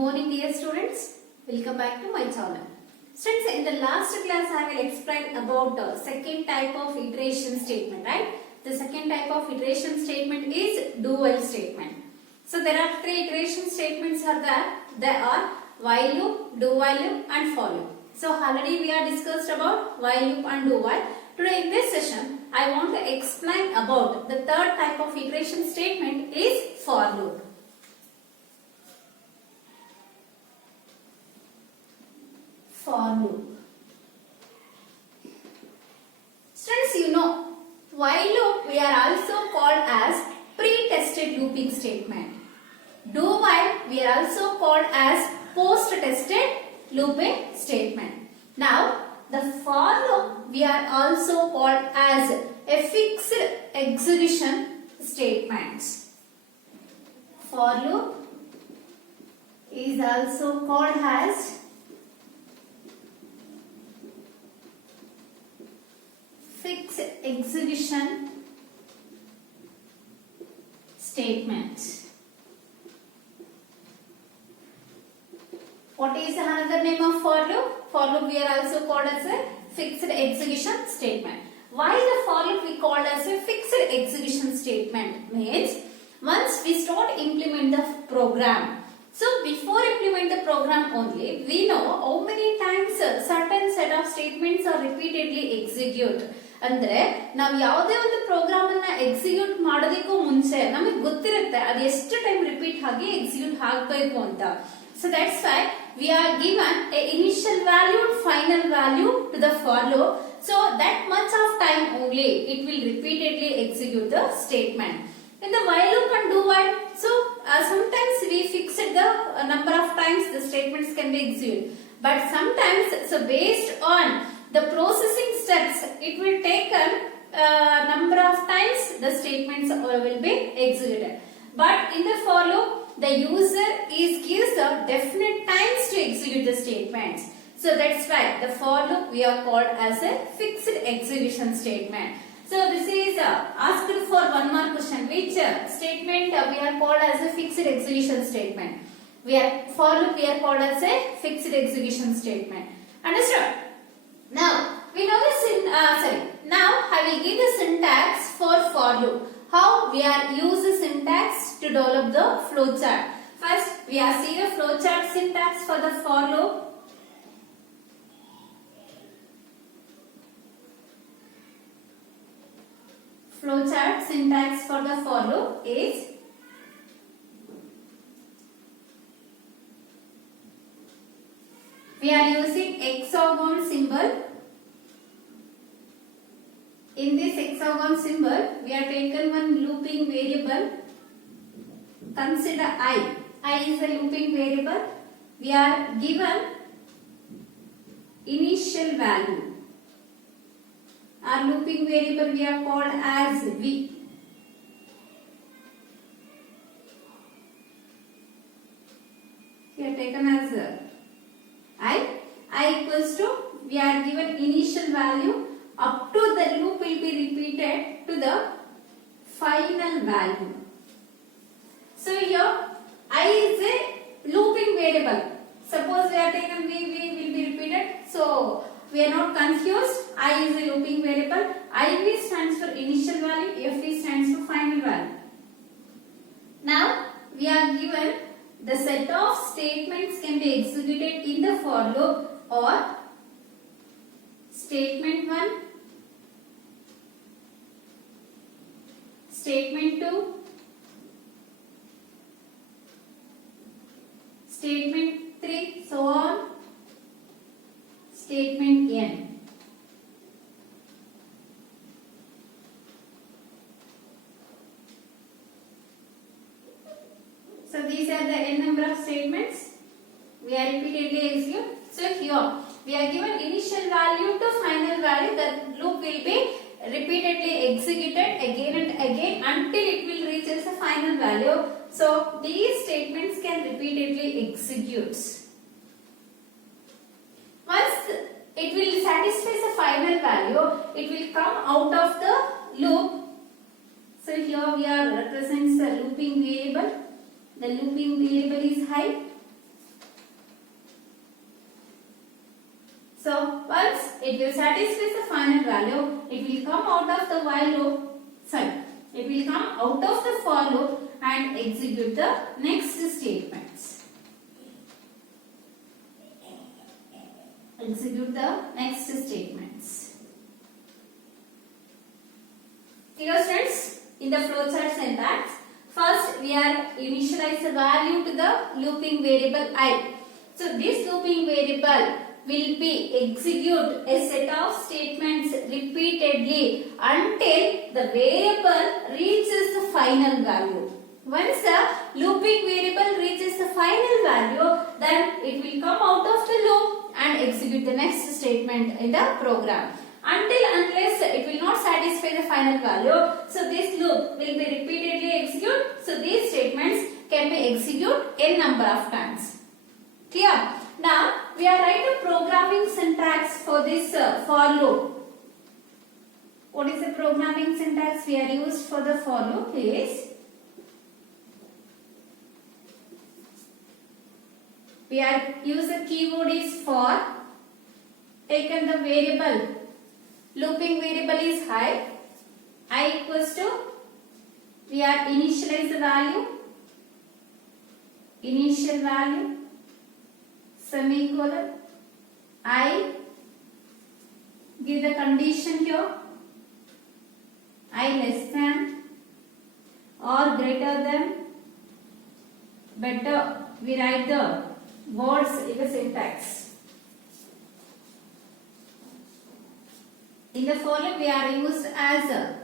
morning dear students. Welcome back to my channel. Students, in the last class I will explain about second type of iteration statement, right? The second type of iteration statement is do while statement. So there are three iteration statements are there. There are while loop, do while loop and for loop. So already we have discussed about while loop and do while. Today in this session I want to explain about the third type of iteration statement is for loop. For loop. Students, you know, while loop we are also called as pre-tested looping statement. Do while we are also called as post-tested looping statement. Now, the for loop we are also called as a fixed execution statements. For loop is also called as fixed execution statement. What is another name of for loop? For loop we are also called as a fixed execution statement. Why the for loop we called as a fixed execution statement? Means once we start implement the program. So before implement the program only, we know how many times certain set of statements are repeatedly executed. ಅಂದ್ರೆ ನಾವು ಯಾವುದೇ ಒಂದು program ಅನ್ನ execute ಮಾಡೋದಕ್ಕೂ ಮುಂಚೆ ನಮಗೆ ಗೊತ್ತಿರುತ್ತೆ ಅದು ಎಷ್ಟು ಟೈಮ್ ರಿಪೀಟ್ ಆಗಿ ಎಕ್ಸಿಕ್ಯೂಟ್ ಆಗಬೇಕು ಅಂತ. So that's why we are given a initial value and final value to the for loop. So that much of time only it will repeatedly execute the statement. In the while loop and do while, so sometimes we fix the number of times the statements can be executed. But sometimes, so based on the processing steps, it will take a number of times the statements will be executed. But in the for loop, the user gives the definite times to execute the statements. So that's why the for loop we are called as a fixed execution statement. So this is asked for one more question. Which statement we are called as a fixed execution statement? For loop we are called as a fixed execution statement. Understood? Now we know this now I will give the syntax for loop. How we are use the syntax to develop the flowchart. First we are see the flowchart syntax for the for loop. Flowchart syntax for the for loop is we are using hexagon symbol. In this hexagon symbol, we have taken one looping variable. Consider I. I is a looping variable. We are given initial value. Our looping variable we are called as V. We are taken as I. I equals to, we are given initial value up to the loop will be repeated to the final value. So here I is a looping variable. Suppose we are taken V will be repeated. So we are not confused. I is a looping variable. IV stands for initial value. FV stands for final value. Now we are given the set of statements can be executed in the for loop or statement 1, statement 2, statement 3, so on, statement n. So these are the n number of statements we are repeatedly execute. So here we are given initial value to final value. The loop will be repeatedly executed again and again until it will reach as a final value. So these statements can repeatedly execute. Once it will satisfy the final value, it will come out of the loop. So here we are represents the looping variable. The looping variable is high. So once it will satisfy the final value, it will come out of the while loop. Sorry, it will come out of the for loop and execute the next statements. Execute the next statements. Clear, friends? In the flowchart syntax, first we are initialize the value to the looping variable I. So this looping variable will be execute a set of statements repeatedly until the variable reaches the final value. Once the looping variable reaches the final value, then it will come out of the loop and execute the next statement in the program. Unless it will not satisfy the final value, so this loop will be repeatedly executed. So these statements can be executed n number of times. Clear? Now we are writing a programming syntax for this for loop. What is the programming syntax we are used for the for loop is? We are use the keyword is for, taken the variable, looping variable is I equals to, we are initialize the value, initial value, semicolon, I, give the condition here, I less than or greater than, better, we write the words in the syntax. In the for loop we are used as a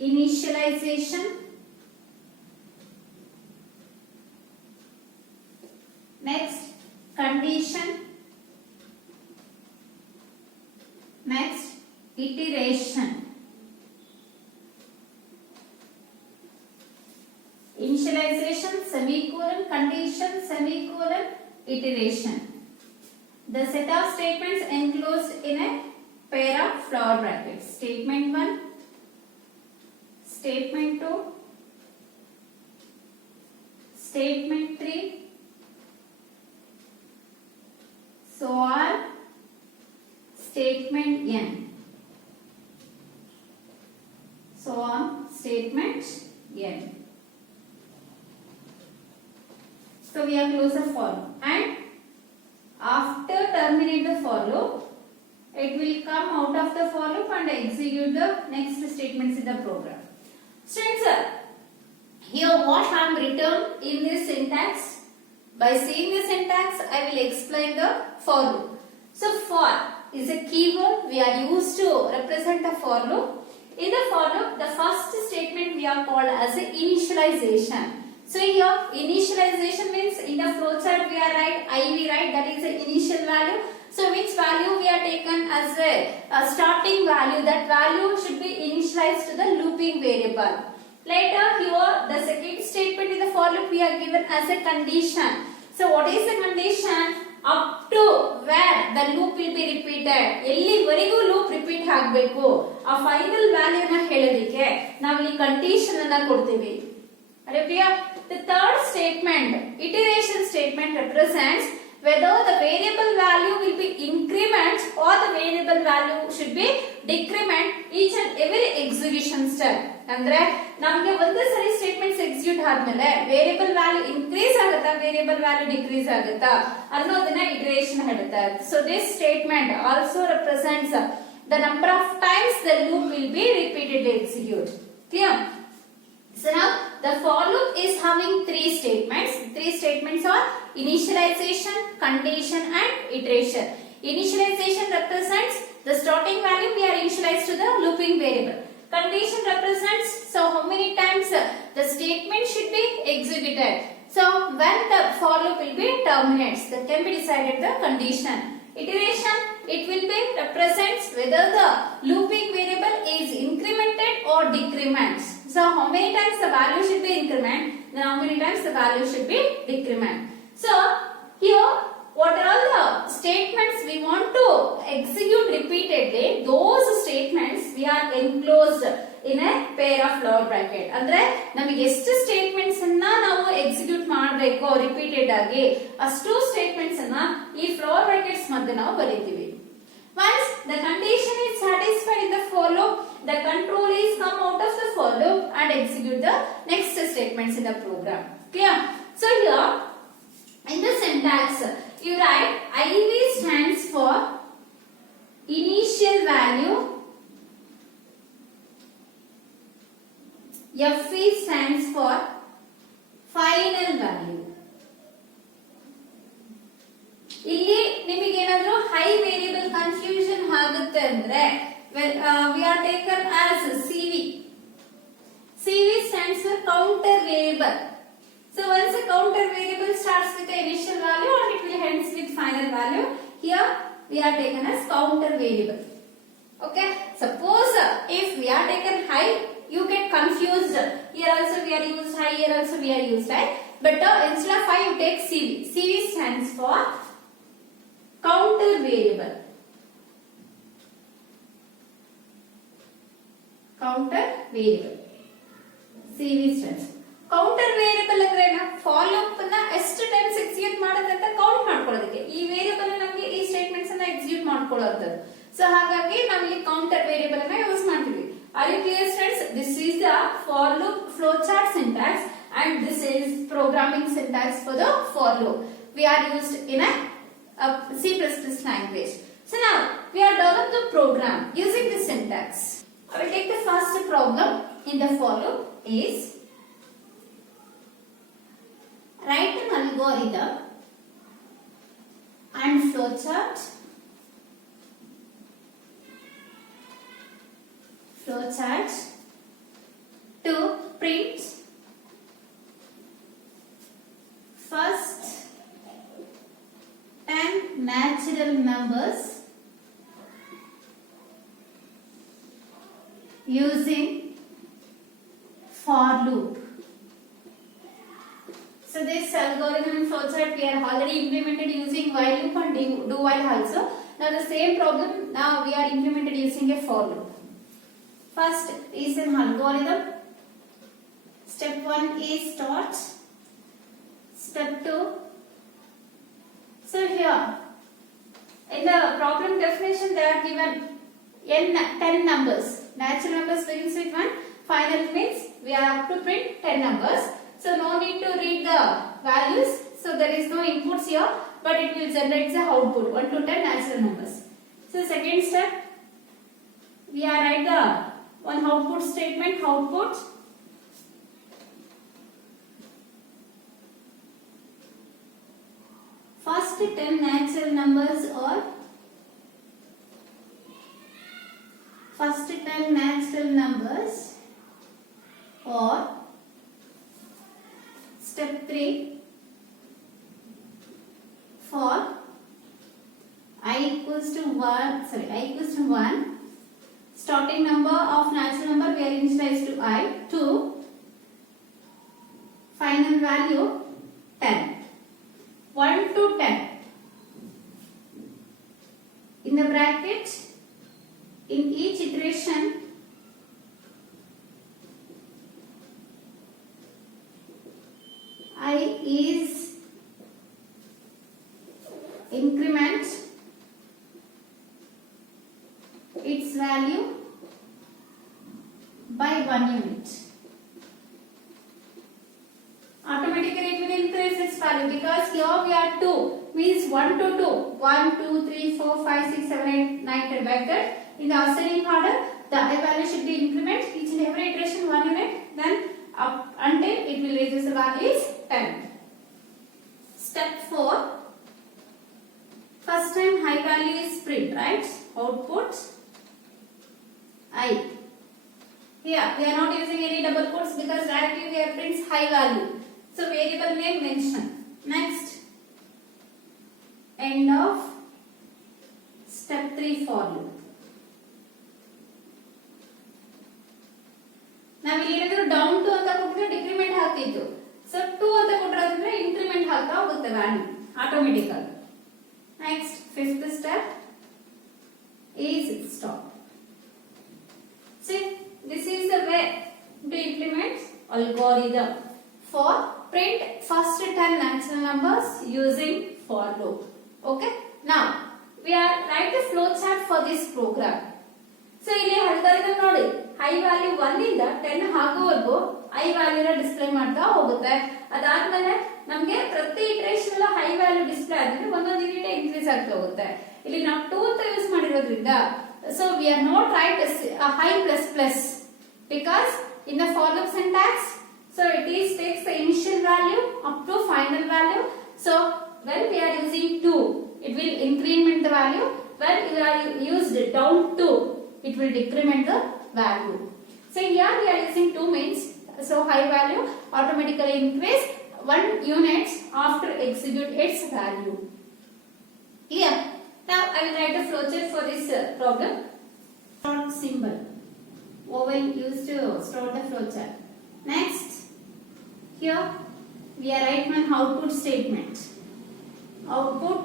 initialization, next condition, next iteration. Initialization, semicolon, condition, semicolon, iteration. The set of statements enclosed in a pair of flower brackets. Statement 1, statement 2, statement 3, so on, statement n. So on, statement n. So we are close the for loop, and after terminate the for loop, it will come out of the for loop and execute the next statements in the program. Students, here what I am written in this syntax, by seeing the syntax I will explain the for loop. So for is a keyword we are used to represent the for loop. In the for loop, the first statement we are called as a initialization. So here initialization means in the flowchart we are write we write that is the initial value. So which value we are taken as a starting value, that value should be initialized to the looping variable. Later here the second statement in the for loop we are given as a condition. So what is the condition? Up to where the loop will be repeated. ಎಲ್ಲಿವರೆಗೂ loop repeat ಆಗಬೇಕು ಆ final value ನ ಹೇಳೋದಕ್ಕೆ ನಾವು ಇಲ್ಲಿ condition ಅನ್ನು ಕೊಡ್ತೀವಿ. The third statement, iteration statement, represents whether the variable value will be increment or the variable value should be decrement each and every execution step. ಅಂದ್ರೆ ನಮಗೆ ಒಂದು ಸರಿ ಸ್ಟೇಟ್ಮೆಂಟ್ಸ್ ಎಕ್ಸಿಕ್ಯೂಟ್ ಆದ್ಮೇಲೆ ವೇರಿಯಬಲ್ ವ್ಯಾಲ್ಯೂ ಇನ್ಕ್ರೀಸ್ ಆಗುತ್ತಾ, variable value decrease ಆಗುತ್ತಾ ಅನ್ನೋದನ್ನ ಇಟರೇಷನ್ ಹೇಳುತ್ತೆ. So this statement also represents the number of times the loop will be repeatedly execute. Clear? So now the for loop is having three statements. Three statements are initialization, condition and iteration. Initialization represents the starting value we are initialized to the looping variable. Condition represents so how many times the statement should be executed. So when the for loop will be terminates, that can be decided the condition. Iteration, it will be represents whether the looping variable is incremented or decrements. So how many times the value should be increment, then how many times the value should be decrement. So here what are all the statements we want to execute repeatedly, those statements we are enclosed in a pair of flower bracket. ಅಂದ್ರೆ ನಮಗೆ ಎಷ್ಟು statements ಅನ್ನ ನಾವು execute ಮಾಡಬೇಕು repeated ಆಗಿ ಅಷ್ಟು statements ಅನ್ನ ಈ ಫ್ಲೋರ್ ಬ್ರಾಕೆಟ್ಸ್ ಮಧ್ಯೆ ನಾವು ಬರೀತೀವಿ. Once the condition is satisfied in the for loop, the control is come out of the for loop and execute the next statements in the program. Clear? So here in the syntax you write IV stands for initial value, FE stands for final value. ಇಲ್ಲಿ ನಿಮಗೆ ಏನಾದರೂ high variable confusion ಆಗುತ್ತೆ ಅಂದ್ರೆ we are taken as CV. CV stands for counter variable. So once a counter variable starts with the initial value and it will ends with final value, here we are taken as counter variable. Okay, suppose if we are taken high, you get confused. Here also we are used high, here also we are used high, but instead of high you take CV. CV stands for counter variable. Counter variable. CV stands. Counter variable ಅಂದ್ರೆ ಏನು? for loop ಅನ್ನ ಎಷ್ಟು times execute ಮಾಡುತ್ತೆ ಅಂತ count ಮಾಡ್ಕೊಳ್ಳೋದಕ್ಕೆ ಈ variable ನಮಗೆ ಈ ಸ್ಟೇಟ್ಮೆಂಟ್ಸ್ ಅನ್ನ ಎಕ್ಸಿಕ್ಯೂಟ್ ಮಾಡ್ಕೊಳ್ಳೋದು. ಸೊ ಹಾಗಾಗಿ ನಾವು ಇಲ್ಲಿ ಕೌಂಟರ್ ವೇರಿಯಬಲ್ ಅನ್ನ ಯೂಸ್ ಮಾಡ್ತೀವಿ. Are you clear students? This is the for loop flowchart syntax and this is programming syntax for the for loop. We are used in a C++ language. So now we are developing the program using this syntax. I will take the first problem in the for loop is write an algorithm and flowchart to print first 10 natural numbers using for loop. So this algorithm and flowchart we are already implemented using while loop and do while also. Now the same problem now we are implemented using a for loop. First is an algorithm. Step 1 is start. Step 2. So here in the problem definition they are given 10 numbers. Natural numbers begins with 1. Final means we have to print 10 numbers. So no need to read the values. So there is no inputs here, but it will generate the output 1 to 10 natural numbers. So second step, we are write the one output statement. Output first 10 natural numbers or first 10 natural numbers or step 3 for I equals to 1 starting number of natural number we are initialized to I 2 final value 10 1 to 10 in the bracket in each iteration I is increment its value by 1 unit. Automatically it will increase its value because here we are 2 means 1 to 2 1 2 3 4 5 6 7 8 9 10 like that. In the ascending order the I value should be increment each and every iteration 1 unit, then up until it will reach the value is 10. Step 4, first time high value is print, right? Output I. Here we are not using any double quotes because directly we are prints high value. So variable name mention. Next, end of step 3 for loop. ನಾವು ಇಲ್ಲಿ ಏನಾದರೂ down to ಅಂತ ಕೊಟ್ಟರೆ decrement ಹಾಕ್ತಿತ್ತು. So 2 ಅಂತ ಕೊಟ್ಟರೆ increment ಆಗ್ತಾ ಹೋಗುತ್ತೆ value ಆಟೋಮೆಟಿಕಲ್. Next fifth step is stop. See this is the way to implement algorithm for print first 10 natural numbers using for loop. Okay. Now we are write the flow chart for this program. So ಇಲ್ಲಿ algorithm ನೋಡಿ high value 1 ಇಂದ 10 ಆಗೋವರೆಗೂ high value ನ display ಮಾಡ್ತಾ ಹೋಗುತ್ತೆ. ಅದಾದ್ಮೇಲೆ ನಮಗೆ ಪ್ರತಿ ಇಟರೇಷನ್ ಅಲ್ಲೂ high value ಡಿಸ್ಪ್ಲೇ ಆದ್ರೆ ಒಂದೊಂದು ಯೂನಿಟ್ ಇನ್ಕ್ರೀಸ್ ಆಗ್ತಾ ಹೋಗುತ್ತೆ. ಇಲ್ಲಿ ನಾವು 2 ಅಂತ ಯೂಸ್ ಮಾಡಿರೋದ್ರಿಂದ so we are not write a high plus plus because in the for loop syntax so it is takes the initial value up to final value. So when we are using 2 it will increment the value. When you are used down to it will decrement the value. So here we are using 2 means so high value automatically increase 1 unit after execute its value. Here now I will write the flowchart for this problem. Start symbol oval used to start the flowchart. Next here we are writing an output statement. Output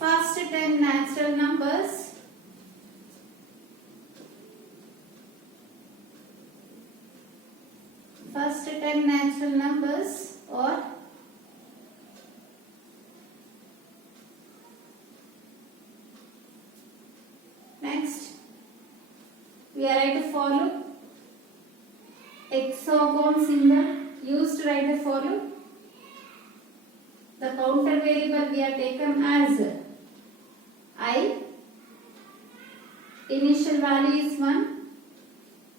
first 10 natural numbers first 10 natural numbers or next we are write the for loop hexagon symbol used to write the for loop. The counter variable we are taken as I, initial value is 1,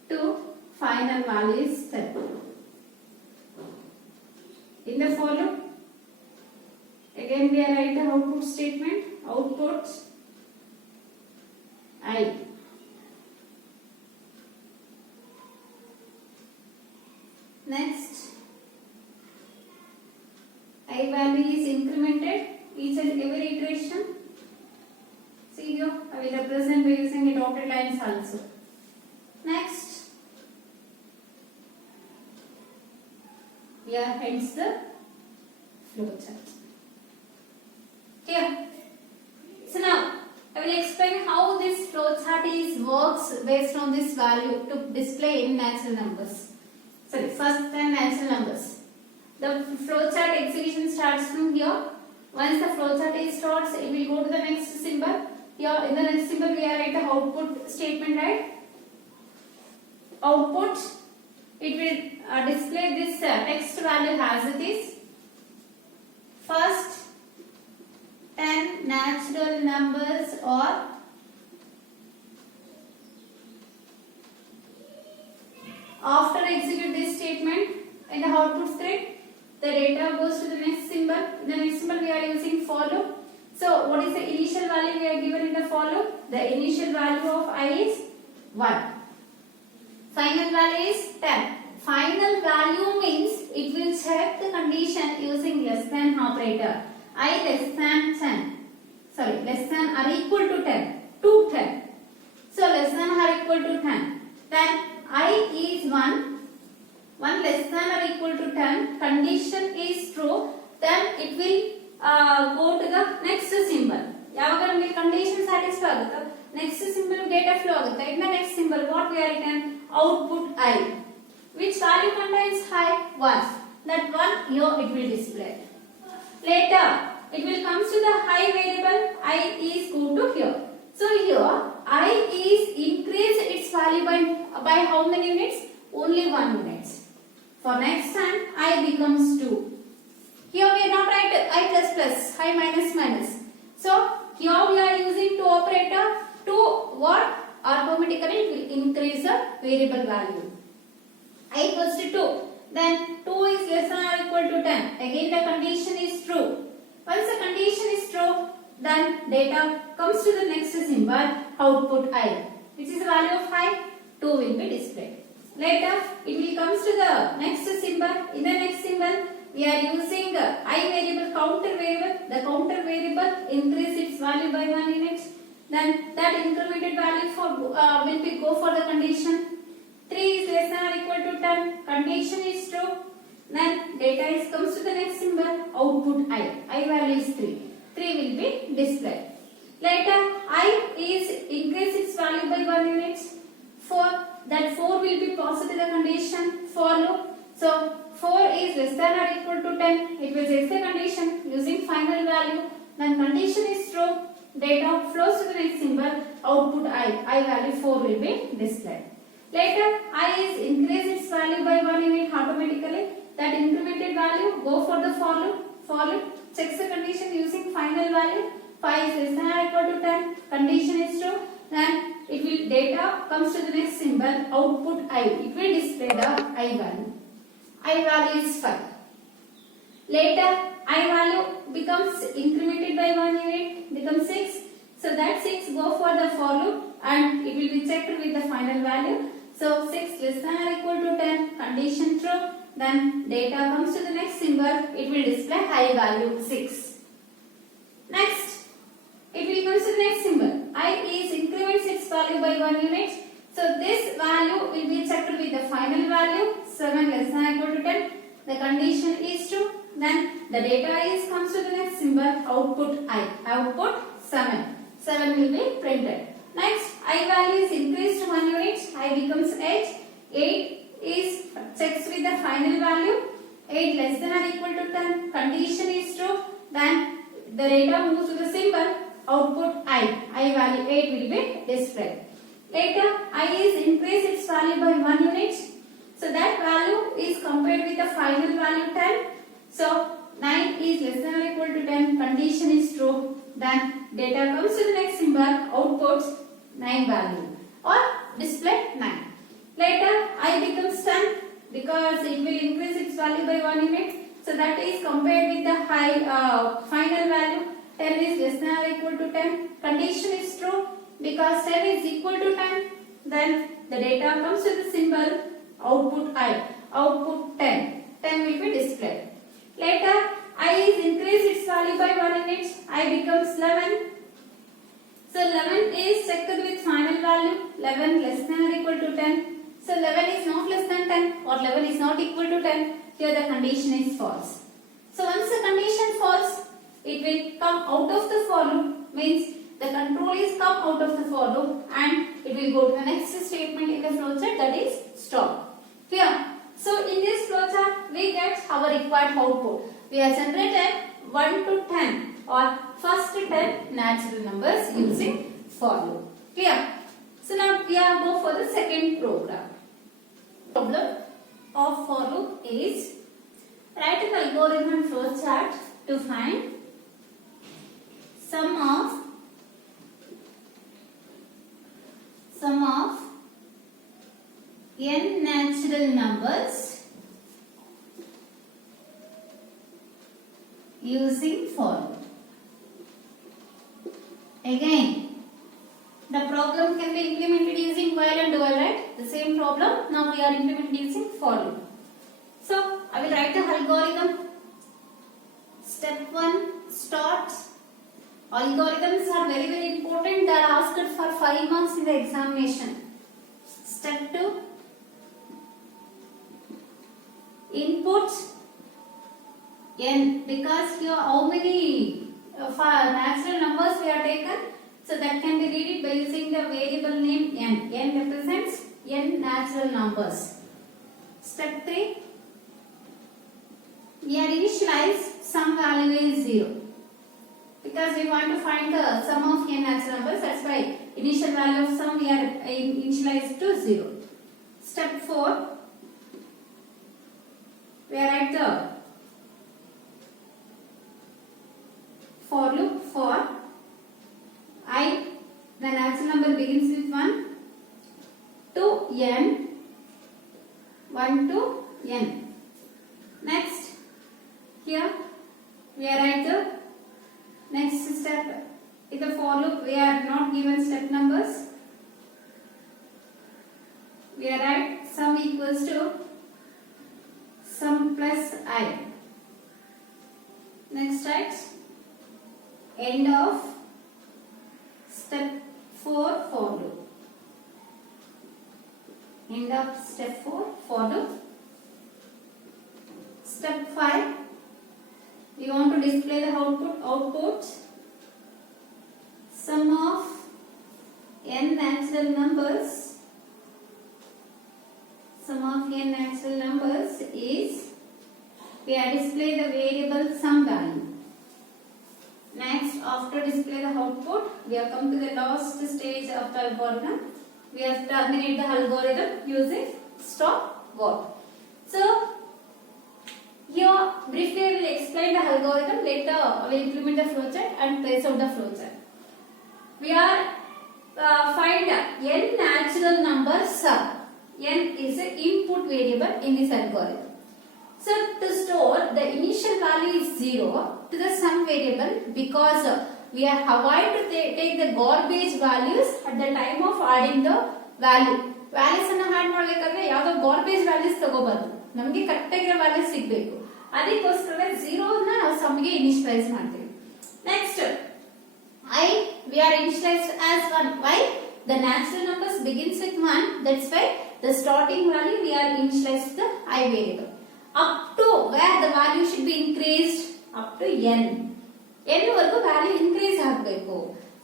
2, final value is 10. In the for loop, again we are write the output statement, output I. Next, I value is incremented each and every iteration. See here, I will represent by using a dotted lines also. Next, here hence the flowchart. Here, so now I will explain how this flowchart is works based on this value to display in natural numbers. Sorry, first 10 natural numbers. The flowchart execution starts from here. Once the flowchart is starts, it will go to the next symbol. Here in the next symbol we are write the output statement, right? Output, it will display this text value as it is. First 10 natural numbers or after execute this statement in the output script, the data goes to the next symbol. In the next symbol we are using for loop. So what is the initial value we are given in the for loop? The initial value of I is 1. Final value is 10. Final value means it will check the condition using less than operator. I less than 10. Sorry, less than or equal to 10. To 10. So less than or equal to 10. Then I is 1. 1 less than or equal to 10. Condition is true. Then it will go to the next symbol. ಯಾವಾಗ ನಮಗೆ condition satisfy ಆಗುತ್ತೋ next symbol data flow ಆಗುತ್ತೆ. In the next symbol what we are return output I, which value contains high 1. That one here it will display. Later it will comes to the high variable I is go to here. So here I is increase its value by how many units? Only 1 unit. For next time I becomes 2. Here we are not write I plus plus, I minus minus. So here we are using 2 operator to what? Automatically it will increase the variable value. I equals to 2. Then 2 is less than or equal to 10. Again the condition is true. Once the condition is true, then data comes to the next symbol output I, which is the value of I. 2 will be displayed. Later it will comes to the next symbol. In the next symbol we are using I variable counter variable. The counter variable increase its value by 1 unit. Then that incremented value for will be go for the condition 3 is less than or equal to 10. Condition is true. Then data is comes to the next symbol output I. I value is 3. 3 will be displayed. Later I is increase its value by 1 unit. For that 4 will be passed to the condition for loop. So 4 is less than or equal to 10. It will test the condition using final value. When condition is true, data flows to the next symbol, output I value 4 will be displayed. Later I is increase its value by 1 unit automatically. That incremented value go for the for loop. For loop checks the condition using final value. 5 is less than or equal to 10. Condition is true. Then it will data comes to the next symbol, output I. It will display the I value. I value is 5. Later I value becomes incremented by 1 unit, becomes 6. So that 6 go for the for loop and it will be checked with the final value. So 6 less than or equal to 10, condition true. Then data comes to the next symbol, it will display I value 6. Next, it will come to the next symbol. I is increments its value by 1 unit. So this value will be checked with the final value 7 less than or equal to 10. The condition is true. Then the data is comes to the next symbol, output I. Output 7. 7 will be printed. Next, I value is increased 1 unit. I becomes 8. 8 is checks with the final value. 8 less than or equal to 10. Condition is true. Then the data moves to the symbol, output I. I value 8 will be displayed. Later, I is increased its value by 1 unit. So that value is compared with the final value 10. So 9 is less than or equal to 10. Condition is true. Then data comes to the next symbol, outputs 9 value or display 9. Later, I becomes 10 because it will increase its value by 1 unit. So that is compared with the final value. 10 is less than or equal to 10. Condition is true because 10 is equal to 10. Then the data comes to the symbol, output I. Output 10. 10 will be displayed. Later, I is increased its value by 1 unit. I becomes 11. So 11 is checked with final value. 11 less than or equal to 10. So 11 is not less than 10 or 11 is not equal to 10. Here the condition is false. So once the condition false, it will come out of the for loop, means the control is come out of the for loop and it will go to the next statement in the flowchart, that is stop. Clear? So in this flowchart we get our required output. We have generated 1 to 10 or first 10 natural numbers using for loop. Clear? So now we are go for the second program. Problem of for loop is write an algorithm flowchart to find sum of n natural numbers using for loop. Again, the problem can be implemented using while and while, right? The same problem now we are implementing using for loop. So I will write the algorithm. Step 1, start. Algorithms are very important. They are asked for 5 marks in the examination. Step 2, input n, because here how many natural numbers we are taken, so that can be read it by using the variable name n. N represents n natural numbers. Step 3, we are initialize sum value is 0 because we want to find the sum of n natural numbers. That's why initial value of sum we are initialized to 0. Step 4, we are at the for loop for I, the natural number begins with 1 to n, 1 to n. Next, here we are at the next step. In the for loop we are not given step numbers. We are at sum equals to sum plus I. Next at end of step 4 for loop. End of step 4 for loop. Step 5, we want to display the output. Sum sum of n natural numbers, sum of n natural numbers is, we are display the variable sum value. Next, after display the output, we have come to the last stage of the algorithm. We have terminate the algorithm using stop what. So here briefly I will explain the algorithm. Later I will implement the flowchart and trace out the flowchart. We are find n natural numbers sum. N is an input variable in this algorithm. So to store the initial value is 0 to the sum variable, because we are avoid to take the garbage values at the time of adding the value. Values ಅನ್ನು add ಮಾಡಬೇಕಾದ್ರೆ ಯಾವುದು garbage values ತಗೋಬಾರದು, ನಮಗೆ correct ಆಗಿರೋ values ಸಿಗಬೇಕು. ಅದಕ್ಕೋಸ್ಕರ 0 ಅನ್ನು ನಾವು some ಗೆ ಇನಿಷಿಯಲೈಸ್ ಮಾಡ್ತೀವಿ. Next I we are initialized as 1. Why? The natural numbers begins with 1. That's why the starting value we are initialized the I variable. Up to where the value should be increased, up to n. n ವರೆಗೂ value increase ಆಗಬೇಕು.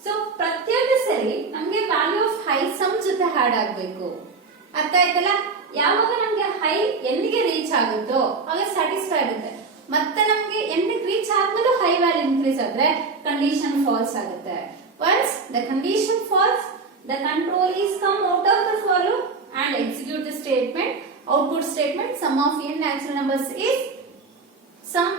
So ಪ್ರತಿಯೊಂದು ಸರಿ ನಮಗೆ value of high some ಜೊತೆ add ಆಗಬೇಕು. ಅರ್ಥ ಆಯ್ತಲ್ಲ? ಯಾವಾಗ ನಮಗೆ ಹೈ n ಗೆ ರೀಚ್ ಆಗುತ್ತೋ ಆಗ ಸ್ಯಾಟಿಸ್ಫೈ ಆಗುತ್ತೆ. ಮತ್ತೆ ನಮಗೆ n ಗೆ ರೀಚ್ ಆದ್ಮೇಲೆ ಹೈ ವ್ಯಾಲ್ಯೂ ಇನ್ಕ್ರೀಸ್ ಆದ್ರೆ ಕಂಡೀಷನ್ ಫಾಲ್ಸ್ ಆಗುತ್ತೆ. Once the condition falls, the control is come out of the for loop and execute the statement. Output statement sum of n natural numbers is sum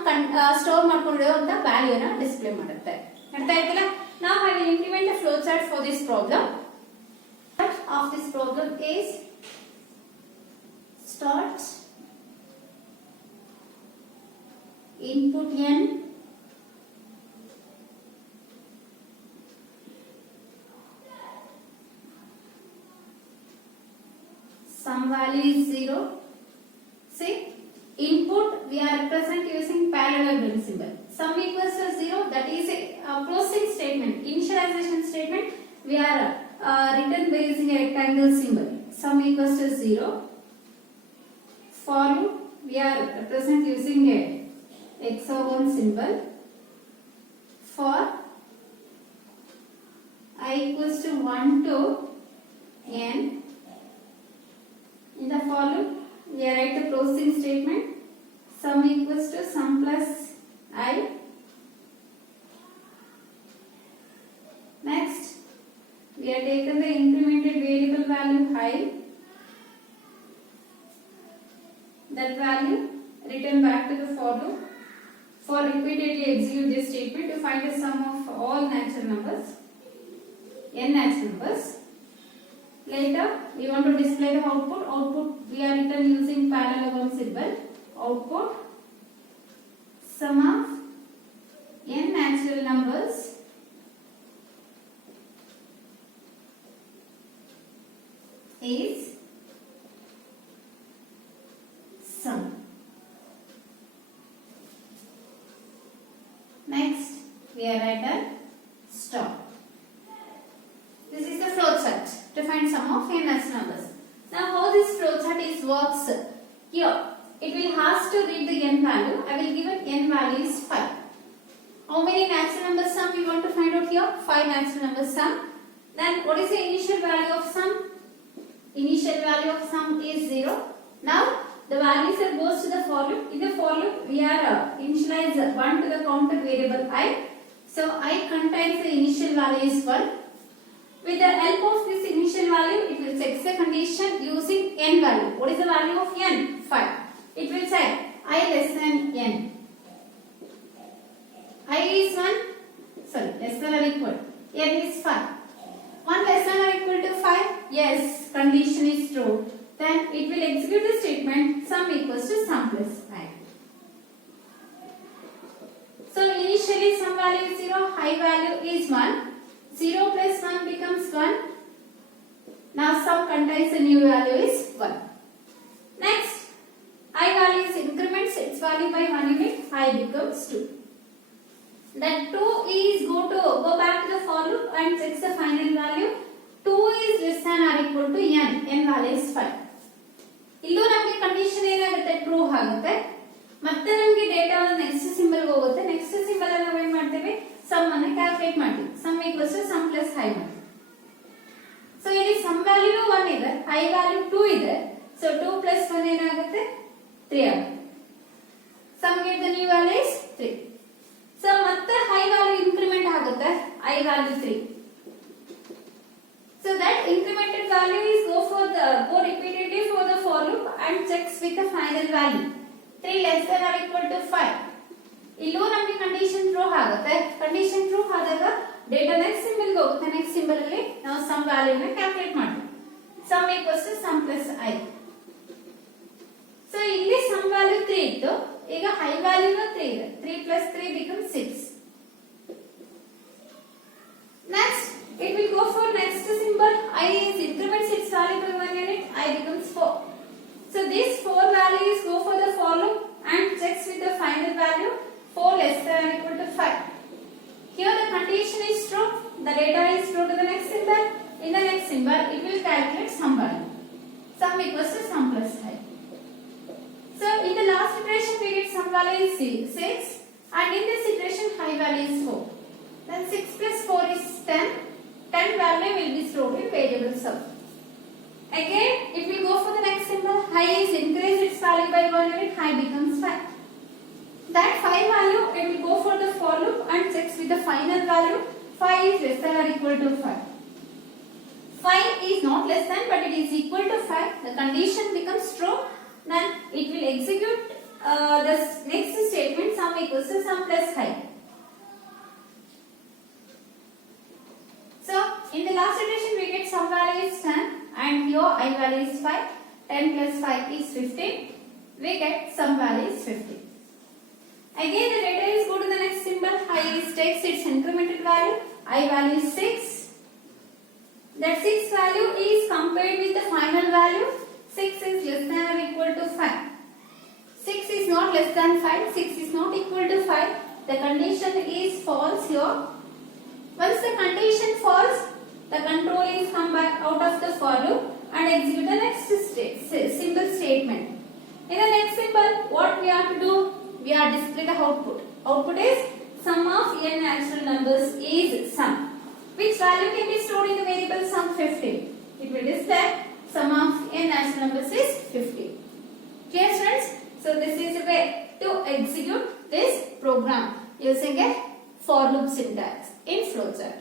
store ಮಾಡ್ಕೊಂಡಿರುವಂತ value ನ display ಮಾಡುತ್ತೆ. ಅರ್ಥ ಆಯ್ತಲ್ಲ? Now I will implement the flow chart for this problem. Start of this problem is start input n, sum value is 0. See, input we are represent using parallelogram symbol. Sum equals to 0, that is a closing statement. Initialization statement we are written by using a rectangle symbol. Sum equals to 0. For loop we are represent using a hexagon symbol. For I equals to 1 to n. In the for loop, we are write the closing statement. Sum equals to sum plus I. Next, we have taken the incremented variable value I. That value written back to the for loop. For repeatedly execute this statement to find the sum of all natural numbers, n natural numbers. Later, we want to display the output. Output we are written using parallelogram symbol. Output sum of n natural numbers is sum. Next, we are written stop. This is the flow chart to find sum of n natural numbers. Now how this flow chart is works? Here it will has to read the n value. I will give it n value is 5. How many natural numbers sum we want to find out here? 5 natural numbers sum. Then what is the initial value of sum? Initial value of sum is 0. Now the values that goes to the for loop. In the for loop we are initialize 1 to the counter variable I. So I contains the initial value is 1. With the help of this initial value, it will check the condition using n value. What is the value of n? 5. It will say I less than n. I is 1, sorry, less than or equal. N is 5. 1 less than or equal to 5? Yes, condition is true. Then it will execute the statement sum equals to sum plus I. So initially sum value is 0, high value is 1. 0 plus 1 becomes 1. Now sum contains a new value is 1. Next, I value is increments its value by 1 unit, I becomes 2. That 2 is go back to the for loop and checks the final value. 2 is less than or equal to n value is 5. ಇಲ್ಲೂ ನಮಗೆ condition ಏನಾಗುತ್ತೆ, true ಆಗುತ್ತೆ. ಮತ್ತೆ ನಮಗೆ data next symbol ಹೋಗುತ್ತೆ. Next symbol ಅನ್ನು ನಾವು ಏನು ಮಾಡ್ತೇವೆ, ಸಮ್ ಅನ್ನು ಕ್ಯಾಲ್ಕುಲೇಟ್ ಮಾಡ್ತೀವಿ. Sum equals to sum plus so ಮತ್ತೆ ಹೈ ವ್ಯಾಲ್ಯೂ ಇನ್ಕ್ರಿಮೆಂಟ್ ಆಗುತ್ತೆ I value 3. So that incremented value is go repeatedly for the for loop and checks with the final value. 3 less than or equal to 5. ಇಲ್ಲೂ ನಮಗೆ condition true ಆಗುತ್ತೆ. Condition true ಆದಾಗ data next symbol ಗೆ ಹೋಗುತ್ತೆ. Next symbol ಅಲ್ಲಿ ನಾವು sum value ನ calculate ಮಾಡ್ತೀವಿ. Sum equals to sum plus I. So ಇಲ್ಲಿ ಸಮ್ ವ್ಯಾಲ್ಯೂ 3 ಇತ್ತು. ಈಗ ಹೈ ವ್ಯಾಲ್ಯೂನು 3 ಇದೆ. 3 plus 3 becomes 6. Next, it will go for next symbol. I is increments its value by 1 unit. I becomes 4. So these 4 values go for the for loop and checks with the final value 4 less than or equal to 5. Here the condition is true. The data is true to the next symbol. In the next symbol, it will calculate some value. Sum equals to sum plus I. So in the last iteration, we get sum value is 6, and in this iteration, high value is 4. Then 6 plus 4 is 10. 10 value will be stored in variable sum. Again, it will go for the next symbol. High is increase its value by 1 unit. High becomes 5. That 5 value, it will go for the for loop and checks with the final value. 5 is less than or equal to 5. 5 is not less than, but it is equal to 5. The condition becomes true. Then it will execute the next statement. Sum equals to sum plus I. So in the last iteration we get sum value is 10 and here I value is 5. 10 plus 5 is 15. We get sum value is 15. Again the data is go to the next symbol. I is takes its incremented value. I value is 6. That 6 value is compared with the final value. 6 is less than or equal to 5. 6 is not less than 5. 6 is not equal to 5. The condition is false here. Once the condition false, the control is come back out of the for loop and execute the next symbol statement. In the next symbol, what we have to do? We are display the output. Output is sum of n natural numbers is sum. Which value can be stored in the variable sum 15? It will display sum of n natural numbers is 50. Clear friends? So this is a way to execute this program using a for loop syntax in flowchart.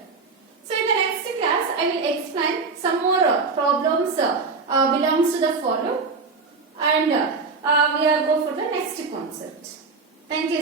So in the next class I will explain some more problems belongs to the for loop and we are go for the next concept. Thank you.